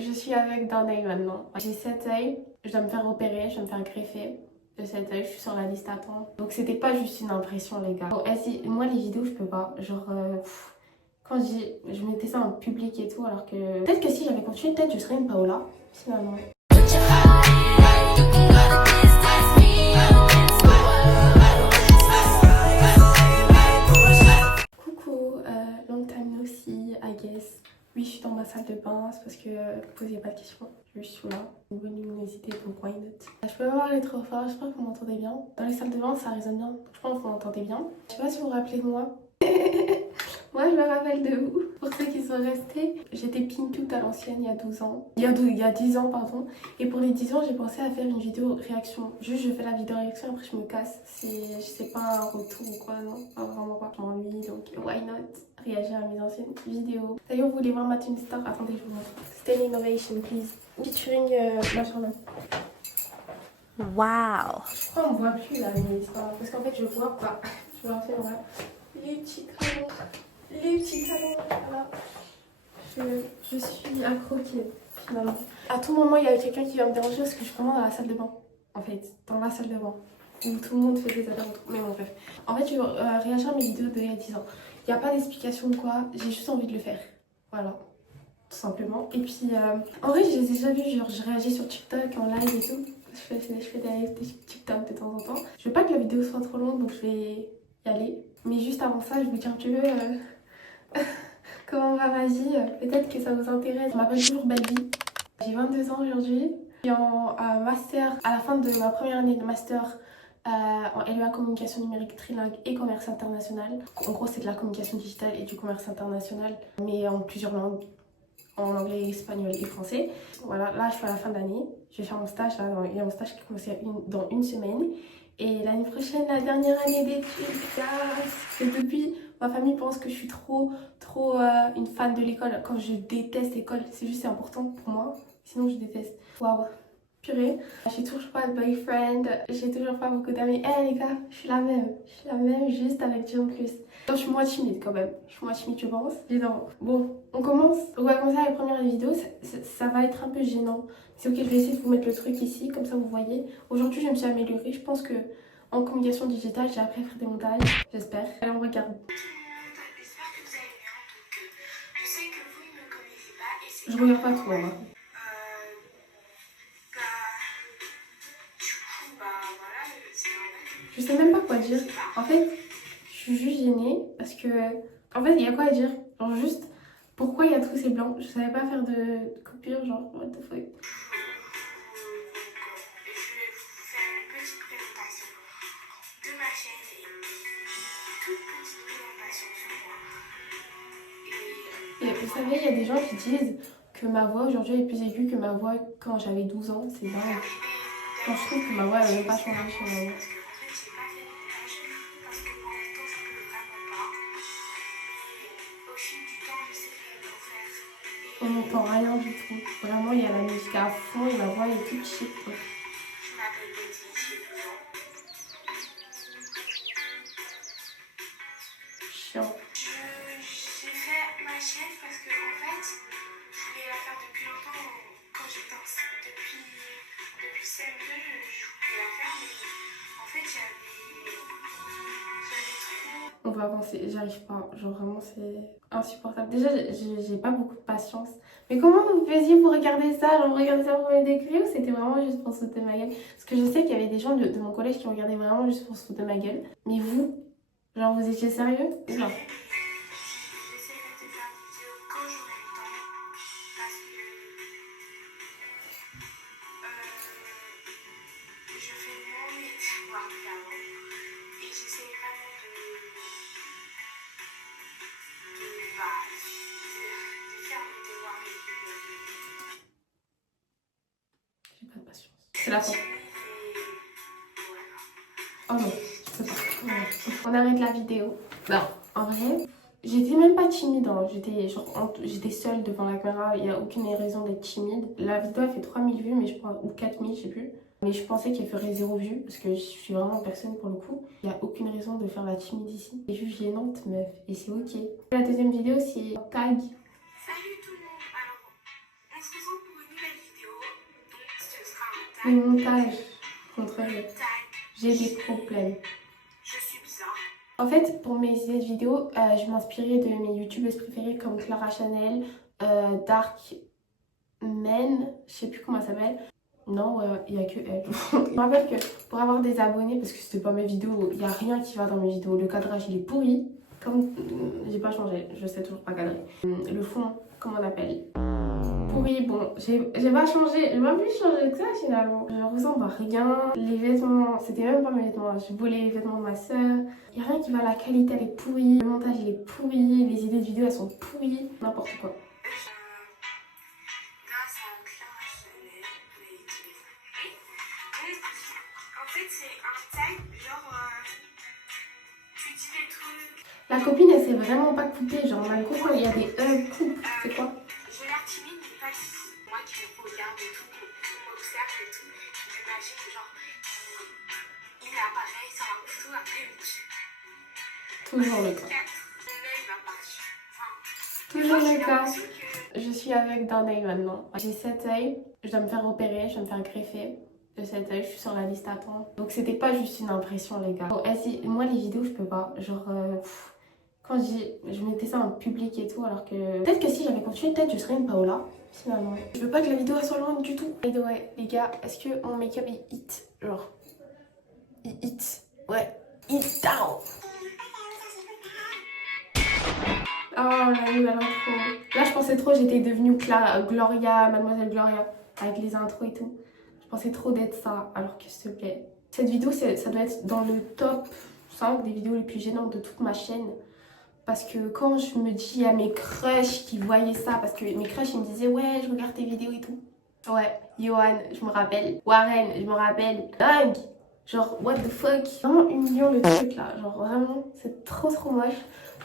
Je suis aveugle d'un œil maintenant. J'ai 7 œils, je dois me faire opérer, je dois me faire greffer de 7 œils, je suis sur la liste d'attente. Donc c'était pas juste une impression les gars. Bon, moi les vidéos je peux pas, genre quand je mettais ça en public et tout alors que... Peut-être que si j'avais continué, peut-être je serais une Paola finalement. Coucou, long time no see, I guess. Oui, je suis dans ma salle de bain, c'est parce que vous posez pas de questions. Je suis là, une bonne luminosité, donc why not. Je peux pas parler trop fort, j'espère que vous m'entendez bien. Dans les salles de bain, ça résonne bien, je pense que vous m'entendez bien. Je sais pas si vous vous rappelez de moi. Moi, je me rappelle de vous. Pour ceux qui sont restés, j'étais Pintout à l'ancienne il y a 12 ans. Il y a 10 ans, pardon. Et pour les 10 ans, j'ai pensé à faire une vidéo réaction. Juste, je fais la vidéo réaction, après je me casse. Je sais pas un retour ou quoi, non. Pas vraiment pas. Je m'ennuie, donc why not réagir à mes anciennes vidéos. D'ailleurs, vous voulez voir ma Team Star? Attendez, je vous montre. Stay Innovation, please. Featuring ma Charlotte. Wow. Je crois qu'on me voit plus là, mais c'est pas grave. Parce qu'en fait, je vois pas. Je vois en fait, voilà. Les petits talons. Les petits talons, voilà. Je suis à croquer, finalement. À tout moment, il y a quelqu'un qui va me déranger parce que je suis vraiment dans la salle de bain. En fait, dans la salle de bain. Où tout le monde fait des allers-retours. Mais bon, bref. En fait, je vais réagir à mes vidéos d'il y a 10 ans. Il n'y a pas d'explication ou quoi. J'ai juste envie de le faire. Voilà. Tout simplement. Et puis, en vrai, je les ai déjà vus. Genre, je réagis sur TikTok en live et tout. Je fais des lives TikTok de temps en temps. Je veux pas que la vidéo soit trop longue, donc je vais y aller. Mais juste avant ça, je vous dis un petit peu comment va ma vie. Peut-être que ça vous intéresse. Je m'appelle toujours Baby. J'ai 22 ans aujourd'hui. Je suis en master, à la fin de ma première année de master en LEA communication numérique trilingue et commerce international. En gros, c'est de la communication digitale et du commerce international, mais en plusieurs langues. En anglais, espagnol et français. Voilà, là je suis à la fin d'année. Je vais faire mon stage. Là, il y a mon stage qui commence dans une semaine. Et l'année prochaine, la dernière année d'études, c'est depuis, ma famille pense que je suis trop une fan de l'école. Quand je déteste l'école, c'est juste c'est important pour moi. Sinon, je déteste. Waouh, purée. J'ai toujours pas de boyfriend, j'ai toujours pas beaucoup d'amis. Eh les gars, je suis la même. Je suis la même, juste avec Dieu en plus. Donc, je suis moins timide quand même. Je suis moins timide, je pense. Évidemment. Bon, on commence. On va commencer avec la première vidéo. Ça va être un peu gênant. C'est ok, je vais essayer de vous mettre le truc ici, comme ça vous voyez. Aujourd'hui, je me suis améliorée. Je pense que en communication digitale, j'ai appris à faire des montages. J'espère. Allez, on regarde. Je regarde pas trop, hein. Je sais même pas quoi dire. En fait, je suis juste gênée parce que... En fait, il y a quoi à dire? Genre juste, pourquoi il y a tous ces blancs? Je savais pas faire de coupure, genre, what the fuck. Et vous savez, il y a des gens qui disent que ma voix aujourd'hui est plus aiguë que ma voix quand j'avais 12 ans. C'est dingue. Quand je trouve que ma voix elle n'a même pas changé sur ma voix. On n'entend rien du tout. Vraiment, il y a la musique à fond et ma voix est toute cheap. Chiant. J'ai fait ma chaîne parce que en fait, je voulais la faire depuis longtemps. Quand j'étais depuis CM2, je voulais la faire, mais en fait, j'avais trop. On va avancer, j'arrive pas. Genre vraiment, c'est insupportable. Déjà, j'ai pas beaucoup de patience. Mais comment vous faisiez pour regarder ça? Genre, vous regardez ça pour me décrire ou c'était vraiment juste pour se foutre de ma gueule? Parce que je sais qu'il y avait des gens de mon collège qui regardaient vraiment juste pour se foutre de ma gueule. Mais vous, genre, vous étiez sérieux? Non. J'ai pas de patience. C'est la fin. Oh non, je peux pas. Oh non. On arrête la vidéo. Non, en vrai, j'étais même pas timide. Hein. J'étais seule devant la caméra. Il n'y a aucune raison d'être timide. La vidéo a fait 3000 vues, mais je pense, ou 4000, je sais plus. Mais je pensais qu'elle ferait 0 vue parce que je suis vraiment personne pour le coup. Il n'y a aucune raison de faire la timide ici. C'est juste gênante, meuf. Et c'est ok. La deuxième vidéo, c'est tag. Salut tout le monde. Alors, on se retrouve pour une nouvelle vidéo. Donc ce sera un Le tag. montage contre Le tag. j'ai des problèmes. Je suis bizarre. En fait, pour mes idées de vidéos, je m'inspirais de mes youtubeuses préférées comme Clara Chanel, Dark Men, je sais plus comment elle s'appelle. Non, il n'y a que elle. Je me rappelle que pour avoir des abonnés, parce que c'était pas mes vidéos, il n'y a rien qui va dans mes vidéos. Le cadrage, il est pourri. Comme j'ai pas changé, je sais toujours pas cadrer. Le fond, comment on appelle? Pourri, bon, j'ai pas changé, j'ai pas plus changé que ça finalement. Je ressemble à rien. Les vêtements, c'était même pas mes vêtements, je volais les vêtements de ma soeur. Il y a rien qui va, la qualité elle est pourrie, le montage il est pourri, les idées de vidéos elles sont pourries, n'importe quoi. Grâce à Clara Chanel, on a utilisé. En fait, c'est un tag, genre, tu dis des trucs. La copine elle s'est vraiment pas coupée, genre malgré quand il y a des coupes, c'est quoi? J'ai l'air timide, mais pas du tout. Moi qui me regarde et tout, on m'observe et tout, j'imagine, genre, il apparaît sur un photo, après il me tue. Toujours le cas. Il va partir. Enfin, Toujours j'ai le cas. l'impression que Je suis avec d'un œil maintenant. J'ai 7 œils, je dois me faire opérer, je dois me faire greffer. De 7 œils, je suis sur la liste d'attente. Donc c'était pas juste une impression les gars. Bon, moi les vidéos je peux pas. Genre quand je mettais ça en public et tout alors que... Peut-être que si j'avais continué, peut-être je serais une Paola finalement. Je veux pas que la vidéo elle soit longue du tout. Et ouais les gars, est-ce que mon make-up il hit? Genre... Il hit. Ouais. Hit down. Oh la nouvelle intro. Là je pensais trop, j'étais devenue Gloria, Mademoiselle Gloria. Avec les intros et tout. Je pensais trop d'être ça, alors que s'il te plaît. Cette vidéo, ça doit être dans le top 5 des vidéos les plus gênantes de toute ma chaîne. Parce que quand je me dis à mes crushs qui voyaient ça, parce que mes crushs ils me disaient ouais, je regarde tes vidéos et tout. Ouais, Johan, je me rappelle. Warren, je me rappelle. Dingue! Genre, what the fuck? Vraiment humiliant le truc là. Genre, vraiment, c'est trop moche.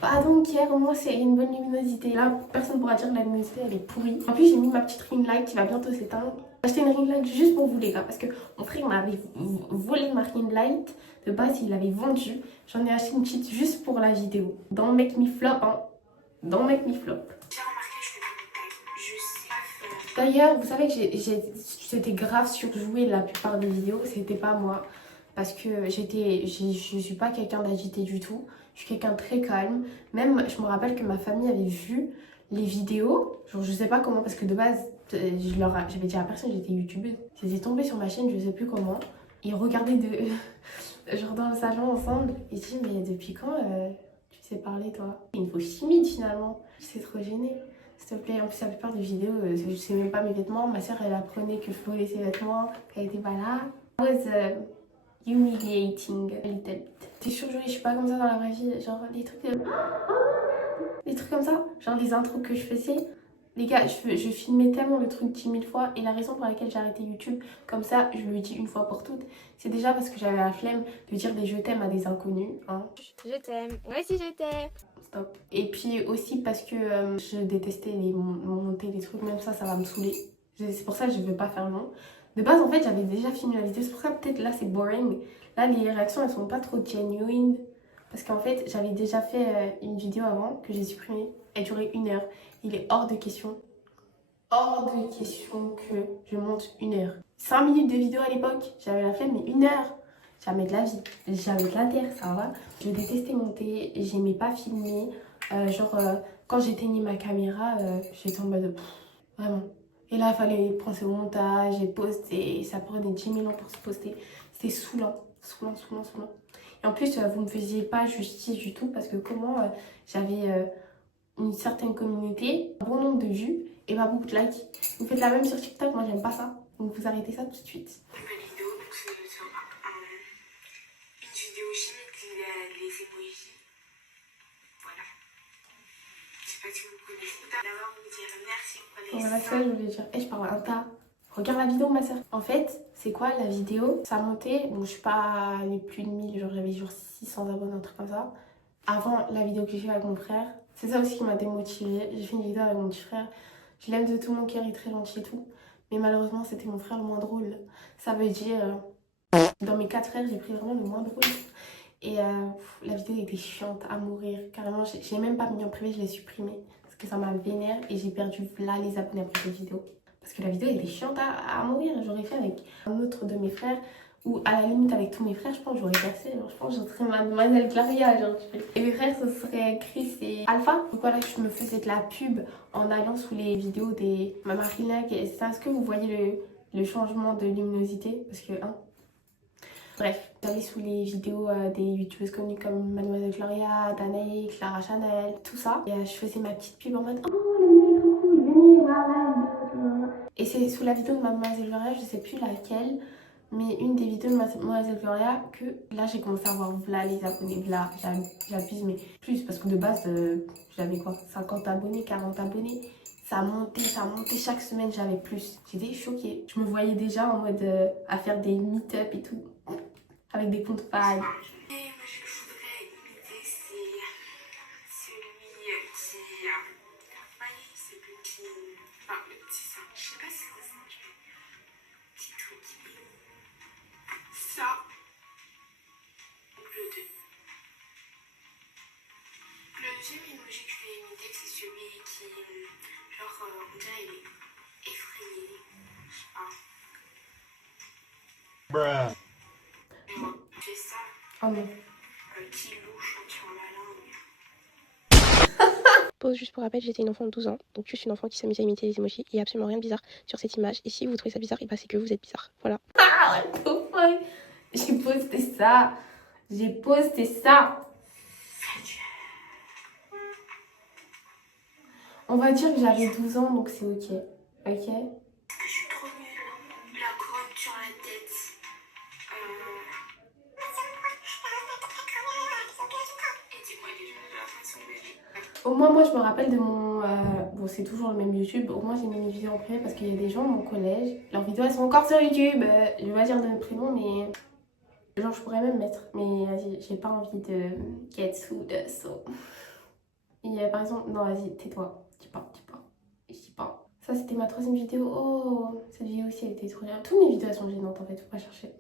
Bah donc hier au moins c'est une bonne luminosité. Là personne pourra dire que la luminosité elle est pourrie. En plus j'ai mis ma petite ring light qui va bientôt s'éteindre. J'ai acheté une ring light juste pour vous les gars parce que mon frère m'avait volé ma ring light. De base il l'avait vendue. J'en ai acheté une petite juste pour la vidéo. Don't make me flop hein. Don't make me flop. j'ai remarqué, je fais pas de tag. Je sais pas faire. D'ailleurs vous savez que j'étais grave surjouée la plupart des vidéos. C'était pas moi. Parce que je suis pas quelqu'un d'agité du tout. Je suis quelqu'un de très calme. Même, je me rappelle que ma famille avait vu les vidéos. Genre, je sais pas comment, parce que de base, j'avais dit à personne que j'étais youtubeuse. J'étais tombée sur ma chaîne, je sais plus comment. Ils regardaient genre dans le salon ensemble. Ils se disent, mais depuis quand tu sais parler, toi? Il me faut timide finalement. J'étais trop gênée. S'il te plaît, en plus, la plupart des vidéos, je sais même pas mes vêtements. Ma soeur, elle apprenait que je volais ses vêtements, qu'elle était pas là. Humiliating a little bit. T'es surjouée, je suis pas comme ça dans la vraie vie. Genre les trucs comme ça, genre les intros que je faisais. Les gars, je filmais tellement le truc 10 000 fois. Et la raison pour laquelle j'ai arrêté YouTube, comme ça, je le dis une fois pour toutes, c'est déjà parce que j'avais la flemme de dire des je t'aime à des inconnus. Hein. Je t'aime. Moi aussi je t'aime. Stop. Et puis aussi parce que je détestais les monter des trucs, même ça va me saouler. C'est pour ça que je veux pas faire long. De base, en fait, j'avais déjà filmé la vidéo. C'est pour ça peut-être là, c'est boring. Là, les réactions, elles sont pas trop genuine. Parce qu'en fait, j'avais déjà fait une vidéo avant que j'ai supprimée. Elle durait 1 heure. Il est hors de question que je monte 1 heure. 5 minutes de vidéo à l'époque, j'avais la flemme, mais 1 heure. Jamais de la vie. Jamais de la terre, ça va. Je détestais monter, j'aimais pas filmer. Quand j'éteignais ma caméra, j'étais en mode... vraiment. Et là, il fallait prendre ce montage et poster. Ça prenait 10 000 ans pour se poster. C'était saoulant. Et en plus, vous ne me faisiez pas justice du tout parce que comment j'avais une certaine communauté, un bon nombre de vues et pas beaucoup de likes. Vous faites la même sur TikTok, moi j'aime pas ça. Donc vous arrêtez ça tout de suite. Nouvelle vidéo, donc ce sera une vidéo chimique, les emojis. Voilà. Je sais pas si vous connaissez. D'abord, vous dire merci pour les Voilà ça, je voulais dire. Je parle un tas. Regarde la vidéo, ma soeur. En fait, c'est quoi la vidéo? Ça montait, bon, je suis pas allée plus de 1000, genre j'avais genre 600 abonnés, un truc comme ça. Avant la vidéo que j'ai fait avec mon frère, c'est ça aussi qui m'a démotivée. J'ai fait une vidéo avec mon petit frère. Je l'aime de tout mon cœur, il est très gentil et tout. Mais malheureusement, c'était mon frère le moins drôle. Ça veut dire, dans mes 4 frères, j'ai pris vraiment le moins drôle. Et la vidéo était chiante à mourir. Carrément, j'ai même pas mis en privé, je l'ai supprimée. Parce que ça m'a vénère et j'ai perdu là les abonnés après cette vidéo. Parce que la vidéo elle est chiante à mourir. J'aurais fait avec un autre de mes frères. Ou à la limite avec tous mes frères, je pense que j'aurais percé. Genre, je pense que je serais Mademoiselle Claria. Genre, et mes frères, ce serait Chris et Alpha. Donc voilà, je me faisais de la pub en allant sous les vidéos des Mamarinac. Est-ce que vous voyez le changement de luminosité? Parce que, hein. Bref, j'allais sous les vidéos des youtubeuses connues comme Mademoiselle Claria, Danae, Clara Chanel, tout ça. Et je faisais ma petite pub en mode oh, le nez est trop cool, venez voir la. Et c'est sous la vidéo de Mademoiselle Claria, je sais plus laquelle. Mais une des vidéos de Mademoiselle Gloria que là j'ai commencé à voir là les abonnés, là j'abuse mais plus parce que de base j'avais quoi 50 abonnés, 40 abonnés, ça montait chaque semaine j'avais plus. J'étais choquée, je me voyais déjà en mode à faire des meet-up et tout avec des comptes pages. Et moi je voudrais imiter celui qui voyez ce petit le petit sein, je sais pas si c'est un sein, petit truc. Ça, bleu 2. Le deuxième emoji que je vais imiter, c'est celui qui, genre, on dirait il est effrayé. Je sais pas. Bruh. Et moi, je fais ça, Oh non. qui louche sur la langue. Pause juste pour rappel, j'étais une enfant de 12 ans, donc juste une enfant qui s'amusait à imiter les emojis. Il n'y a absolument rien de bizarre sur cette image. Et si vous trouvez ça bizarre, et bah c'est que vous êtes bizarre. Voilà. Ah, what the fuck. J'ai posté ça. On va dire que j'avais 12 ans donc c'est ok. Ok. Parce que je suis trop nulle. La couronne sur la tête. Et dis-moi déjà de la façon de vie. Au moins, moi, je me rappelle de mon... bon, c'est toujours le même YouTube. Au moins, j'ai mis mes vidéos en privé parce qu'il y a des gens de mon collège. Leurs vidéos, elles sont encore sur YouTube. Je vais pas dire de mes prénoms, mais... Genre, je pourrais même mettre. Mais vas-y, j'ai pas envie de get sued, so... Il y a par exemple... Non, vas-y, tais-toi. Dis pas. Je dis pas. Ça, c'était ma troisième vidéo. Oh, cette vidéo aussi, elle était trop bien. Toutes mes vidéos, elles sont gênantes, en fait. Faut pas chercher.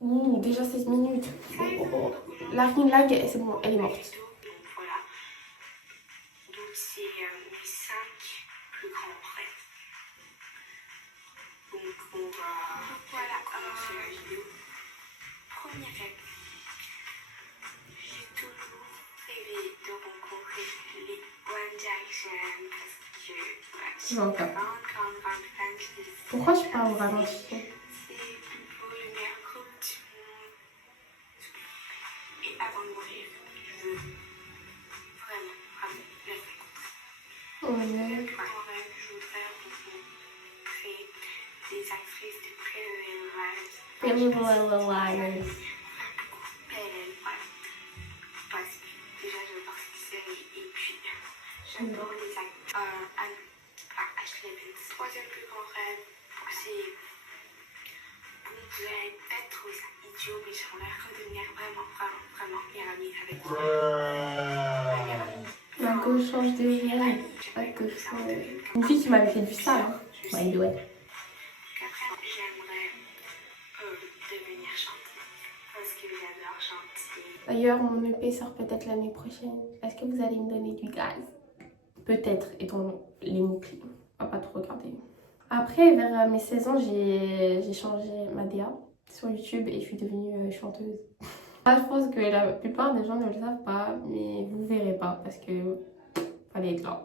Ouh, déjà 16 minutes. Oh. La ring lag, c'est bon, elle est morte. Donc voilà. Donc c'est mes 5 plus grands frères. Donc on va commencer la vidéo. Premier rêve. J'ai toujours rêvé de rencontrer les One Direction parce que Non, pas. fans. Pourquoi je parle au ralenti? C'est le plus beau, le meilleur groupe du monde. Et avant de mourir, je veux vraiment les rencontrer. Oh non. Le plus grand rêve, je voudrais rencontrer des actrices de Pretty Little Liars. PLL, voilà. Parce que déjà j'adore cette série et puis j'adore les acteurs. Ashley Evans. Troisième plus grand rêve, c'est... Bon, vous allez peut-être trouver ça idiot, mais j'aimerais redevenir vraiment meilleure amie avec vous. Ma go change de vie. What the fuck. Une fille qui m'avait fait du sale, hein. By the way. Après, j'aimerais devenir chanteuse parce que j'adore chanter. D'ailleurs, mon EP sort peut-être l'année prochaine. Est-ce que vous allez me donner du gaz? Peut-être, étant les mots-clés. On va pas trop regarder. Après, vers mes 16 ans, j'ai changé ma DA sur YouTube et je suis devenue chanteuse. Je pense que la plupart des gens ne le savent pas, mais vous verrez pas parce que fallait être là.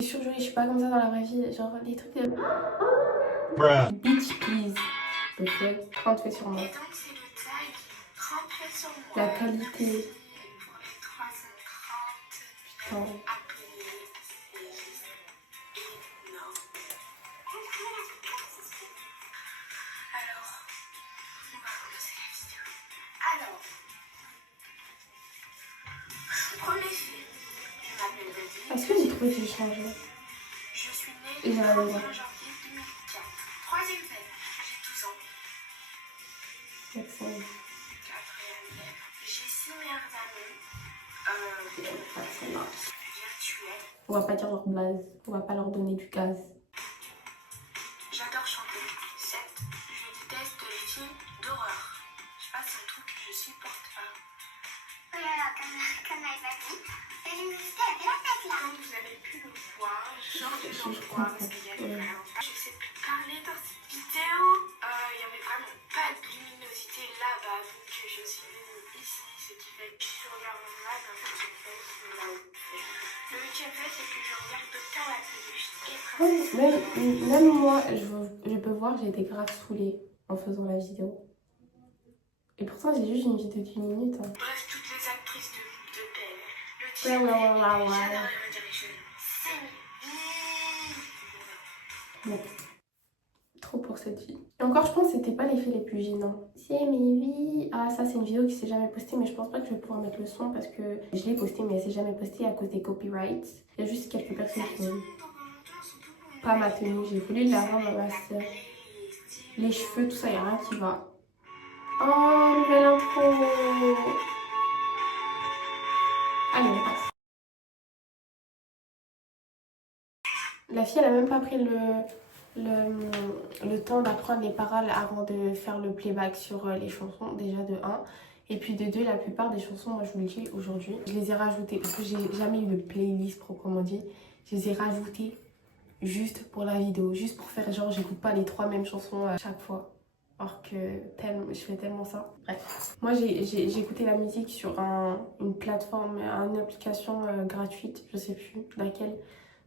Je suis je suis pas comme ça dans la vraie vie. Genre, des trucs de... Bitch, please. Ok, 30 faits sur moi. Et donc, c'est le tag 30 faits sur moi. La qualité. Pour les 330 Putain. abonnés, c'est juste énorme. Alors, on va commencer la vidéo. Alors, premier fait, je m'appelle David. Est-ce que j'ai trouvé que j'ai changé? Je suis née Et le j'avais 31 raison. janvier 2004. Troisième fait, j'ai 12 ans. Excellent. Quatrième fait, j'ai 6 meilleurs amis. Excellent. Virtuels. On va pas dire leur blaze. On va pas leur donner du gaz. J'adore chanter. 7. Je déteste les films d'horreur. Je sais pas, c'est un truc que je supporte pas. comme elle va dire. Et l'université, elle fait la fête là. Comme vous avez pu le voir, genre de l'endroit, parce qu'il y avait vraiment pas. Je sais plus parler dans cette vidéo. Il y avait vraiment pas de luminosité là-bas, vu que je suis venue ici, ce qui fait que je regarde mon live, en fait, j'ai fait ce que là où le week-end fait, c'est que je regarde Docteur la peluche. Même moi, je peux voir, j'ai été grave saoulée en faisant la vidéo. Et pourtant, j'ai juste une vidéo d'1 minute. Hein. Bref, toutes les actrices de Belle. Le Ouais, j'adore les directions. C'est Bon, trop pour cette vie. Et encore, je pense que c'était pas les faits les plus gênants. C'est mes vies. Ah, ça, c'est une vidéo qui s'est jamais postée, mais je pense pas que je vais pouvoir mettre le son parce que je l'ai postée, mais elle s'est jamais postée à cause des copyrights. Il y a juste quelques personnes qui ont pas ma tenue. J'ai voulu la rendre à ma soeur. Les cheveux, tout ça, il n'y a rien qui va. Oh, nouvelle intro. Allez, on passe. La fille, elle a même pas pris le temps d'apprendre les paroles avant de faire le playback sur les chansons, déjà de 1. Et puis de 2, la plupart des chansons, moi je vous le dis aujourd'hui, je les ai rajoutées parce que j'ai jamais eu de playlist proprement dit. Je les ai rajoutées juste pour la vidéo, juste pour faire genre j'écoute pas les 3 mêmes chansons à chaque fois. Alors que je fais tellement ça. Bref. Moi j'ai écouté la musique sur une plateforme, une application gratuite, je sais plus laquelle.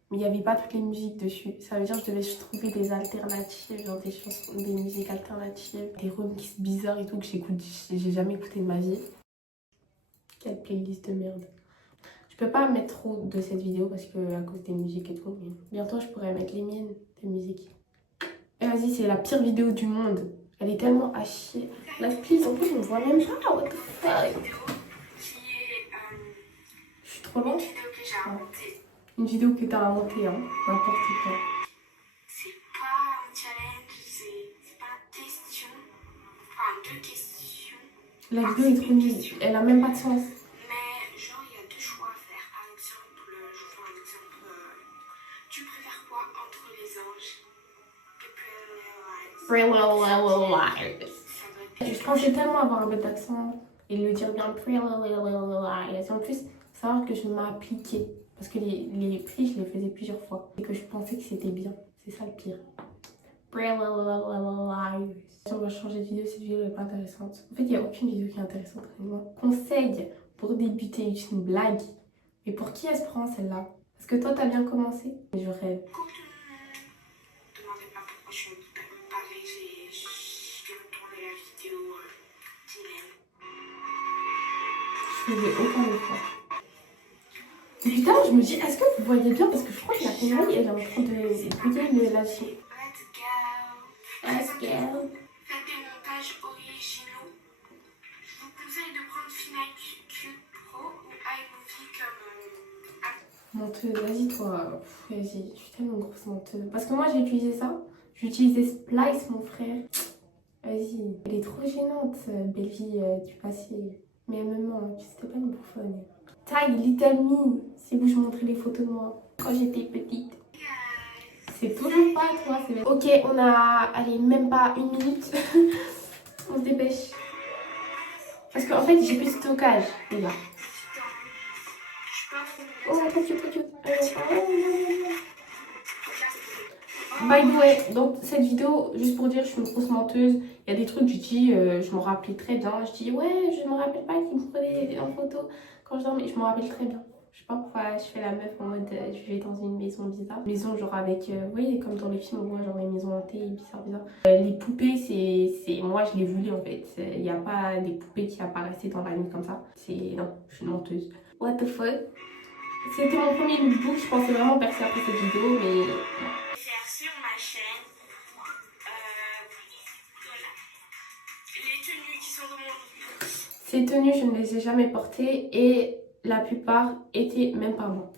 Mais il n'y avait pas toutes les musiques dessus. Ça veut dire que je devais trouver des alternatives, genre des chansons, des musiques alternatives, des remixes bizarres et tout que j'ai jamais écouté de ma vie. Quelle playlist de merde. Je peux pas mettre trop de cette vidéo parce que à cause des musiques et tout. Mais bientôt je pourrais mettre les miennes de musique. Et vas-y, c'est la pire vidéo du monde. Elle est tellement à chier. La please, en plus on voit même pas. What the fuck. Je suis trop loin. Une vidéo que t'as inventée, hein, n'importe quoi. C'est pas un challenge, c'est pas une question. Enfin, 2 questions. La vidéo est trop nulle, elle a même pas de sens. Mais genre, il y a 2 choix à faire. Par exemple, je vous prends un exemple. Tu préfères quoi entre les anges et Pretty Little Liars. Je pensais tellement avoir un bête d'accent et le dire bien Pretty Little Liars. Et en plus, savoir que je m'appliquais. Parce que les prix, je les faisais plusieurs fois. Et que je pensais que c'était bien. C'est ça le pire. Si on va changer de vidéo, cette vidéo n'est pas intéressante. En fait, il n'y a aucune vidéo qui est intéressante. Conseil pour débuter, c'est une blague. Mais pour qui elle se prend celle-là? Parce que toi, t'as bien commencé. Je rêve. demandez pas pourquoi je suis pareil, je vais retourner la vidéo dilemme. Je faisais aucun effort. Et putain, je me dis, est-ce que vous voyez bien? Parce que je crois que la connerie, elle est en train de bouiller la vie. Let's go. Faites des montages originaux. Je vous conseille de prendre Final Cut Pro ou iMovie comme Menteuse, vas-y toi. Vas-y, je suis tellement une grosse menteuse. Parce que moi, j'ai utilisé ça. J'ai utilisé Splice, mon frère. Vas-y. Elle est trop gênante, belle vie du passé. Mais elle me ment, c'était pas une bouffonne. Tag Little Me, c'est où je montrais les photos de moi quand j'étais petite. C'est toujours pas toi, c'est vrai. Ok, on a, allez, même pas 1 minute. On se dépêche. Parce qu'en fait, j'ai plus de stockage, les gars. Oh, trop cute. By the way, donc cette vidéo, juste pour dire, je suis une grosse menteuse. Il y a des trucs que je dis, je m'en rappelais très bien. Je dis, ouais, je me rappelle pas qui me prenait en photo quand je dormais. Je me rappelle très bien. Je sais pas pourquoi je fais la meuf en mode, je vais dans une maison bizarre. Maison genre avec, vous voyez, comme dans les films, on voit genre les maisons hantées, bizarre. Les poupées, c'est moi, je les voulais en fait. Il n'y a pas des poupées qui apparaissaient dans la nuit comme ça. Non, je suis une menteuse. What the fuck? C'était mon premier lookbook, je pensais vraiment percer après cette vidéo, mais... faire sur ma chaîne. Voilà. Les tenues qui sont dans mon lookbook. Ces tenues, je ne les ai jamais portées et la plupart étaient même pas moi.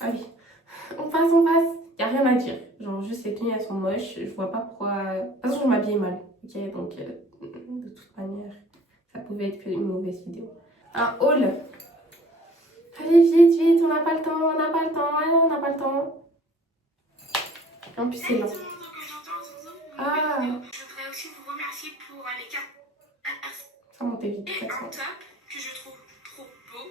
Allez, on passe. Y a rien à dire. Genre, juste les tenues, elles sont moches. Je vois pas pourquoi... De toute façon, je m'habillais mal. Ok, donc de toute manière, ça pouvait être une mauvaise vidéo. Un haul Allez, vite, vite, on n'a pas le temps, on n'a pas le temps, allez, on n'a pas le temps. En plus, c'est long. Ah, Je voudrais aussi vous remercier pour les 4 ça montait vite. et Ça un top que je trouve trop beau.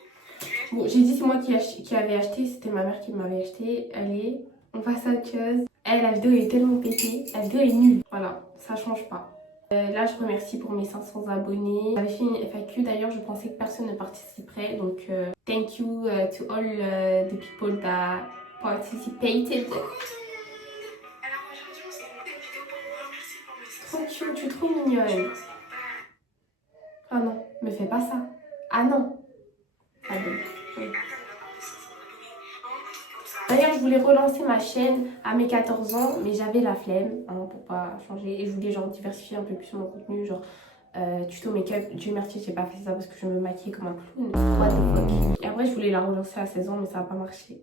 Bon, j'ai dit c'est moi qui avais acheté, c'était ma mère qui m'avait acheté. Allez, on passe à autre chose. Eh, la vidéo est tellement pétée, la vidéo est nulle. Voilà, ça change pas. Là, je remercie pour mes 500 abonnés. J'avais fait une FAQ d'ailleurs, je pensais que personne ne participerait. Donc, thank you to all the people that participated. Alors aujourd'hui, on s'est fait une vidéo pour vous remercier pour mes 500 Trop cute, tu es trop mignonne. Ah non, me fais pas ça. Ah non. Ah bon. Oui. D'ailleurs, je voulais relancer ma chaîne à mes 14 ans, mais j'avais la flemme hein, pour pas changer. Et je voulais genre diversifier un peu plus mon contenu, genre tuto make-up. Dieu merci, j'ai pas fait ça parce que je me maquillais comme un clown. What the fuck. Et après, je voulais la relancer à 16 ans, mais ça a pas marché.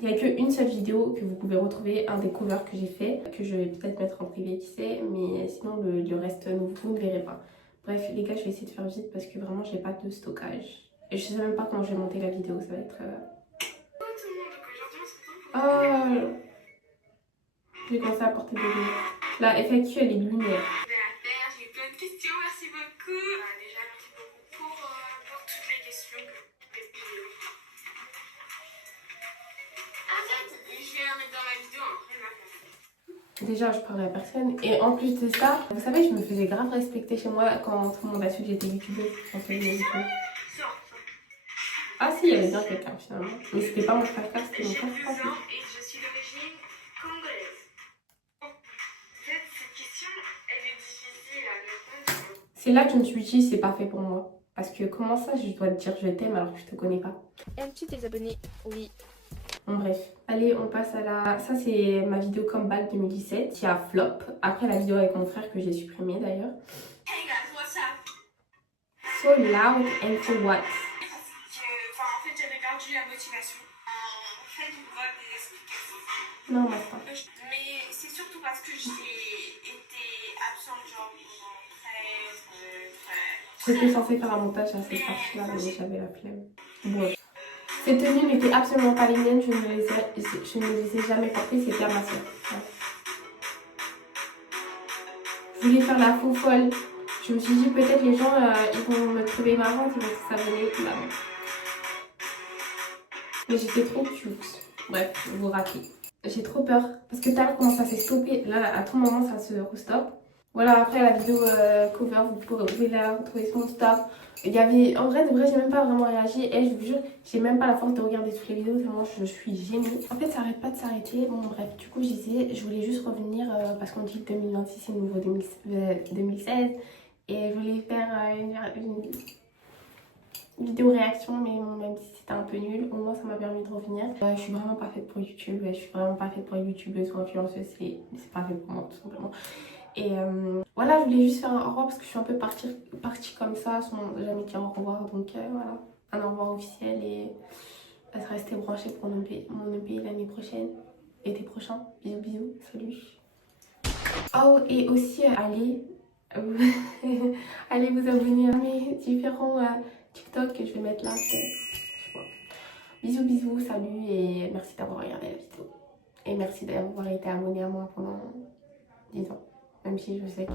Il n'y a qu'une seule vidéo que vous pouvez retrouver, un des covers que j'ai fait, que je vais peut-être mettre en privé, qui sait, mais sinon le reste, vous ne verrez pas. Bref, les gars, je vais essayer de faire vite parce que vraiment, j'ai pas de stockage. Et je sais même pas comment je vais monter la vidéo, ça va être... Oh, j'ai commencé à porter des lunettes. La FAQ, elle est lunaire. J'ai eu plein de questions, merci beaucoup. Déjà, merci beaucoup pour toutes les questions que vous avez posées. En fait, je vais la mettre dans ma vidéo, après Déjà, je parlais à personne. Et en plus de ça, vous savez, je me faisais grave respecter chez moi quand tout le monde a su que j'étais youtubeuse. Ah si, il y avait bien quelqu'un finalement. Mais c'était pas mon frère, c'était mon J'ai frère. 12 ans et je suis d'origine congolaise. En fait, cette question, elle est difficile à répondre. C'est là que je me suis dit, c'est pas fait pour moi. Parce que comment ça, je dois te dire je t'aime alors que je te connais pas. Aimes-tu tes abonnés? Oui. Bon bref, allez on passe à la... Ça c'est ma vidéo comeback 2017 qui a flop. Après la vidéo avec mon frère que j'ai supprimée d'ailleurs. Hey guys, what's up? So loud and for what? En fait, j'avais perdu la motivation. En fait, on voit des explications. Non, moi pas. Mais c'est surtout parce que j'ai été absente genre pendant très... J'étais censée faire un montage à cette partie-là, mais j'avais la flemme. Bon. Ces tenues n'étaient absolument pas les miennes, je ne les ai jamais portées, c'était à ma soeur. Ouais. Je voulais faire la faux folle. Je me suis dit peut-être les gens ils vont me trouver marrante, ils vont s'abonner. Bah non. Mais j'étais trop cute. Bref, vous ratez. J'ai trop peur parce que tout à l'heure comment ça s'est stoppé. Là à tout moment ça se restoppe. Voilà, après la vidéo cover, vous pouvez la retrouver sur mon stop. Il y avait, en vrai de vrai, j'ai même pas vraiment réagi. Et je vous jure, j'ai même pas la force de regarder toutes les vidéos, tellement je suis gênée. En fait, ça arrête pas de s'arrêter. Bon, bref, du coup, je disais, je voulais juste revenir parce qu'on dit que 2026 c'est le nouveau 2016. Et je voulais faire une vidéo réaction, mais même si c'était un peu nul, au moins ça m'a permis de revenir. Je suis vraiment pas faite pour YouTube, je suis vraiment pas faite pour YouTubeuse ou influenceuse, c'est pas fait pour moi tout simplement. Et voilà, je voulais juste faire un au revoir parce que je suis un peu partie comme ça sans jamais dire au revoir. Donc voilà, un au revoir officiel et rester branché pour mon EP l'année prochaine, été prochain. Bisous, bisous, salut. Oh, et aussi, allez vous abonner à mes différents TikTok que je vais mettre là. Je sais pas. Bisous, bisous, salut et merci d'avoir regardé la vidéo. Et merci d'avoir été abonné à moi pendant 10 ans. Même si je sais que...